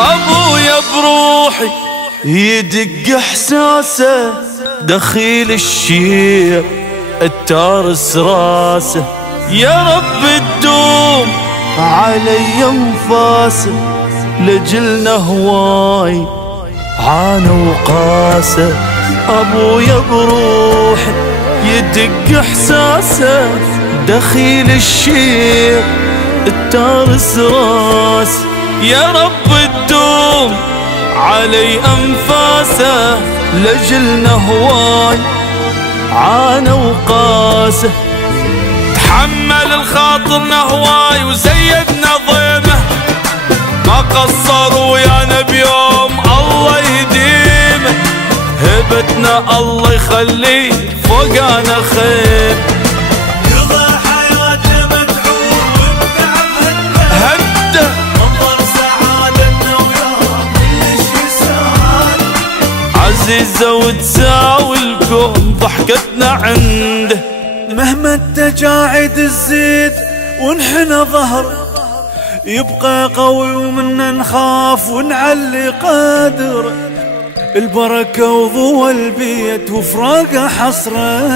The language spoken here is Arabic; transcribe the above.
ابويا بروحي يدق احساسه، دخيل الشير التارس راسه. يا رب تدوم علي انفاسه، لجلنا هواي عانى وقاسه. ابويا بروحي يدق احساسه، دخيل الشير التارس راس. يا رب تدوم علي انفاسه، لجلنا هواي عانى وقاسه. تحمل الخاطرنا هواي وزيدنا ضيمه، ما قصر ويانا بيوم الله يديمه. هبتنا الله يخليه فوقانا خير، قضى حياته متعور وبتعب هده، منظر سعادتنا وياه كلش يسعد. عزيزة وتساوي الكون ضحكتنا عنده، مهما التجاعد تزيد ونحن ظهر، يبقى قوي ومنا نخاف ونعلي قدره. البركة وضوى البيت وفراقه حسره.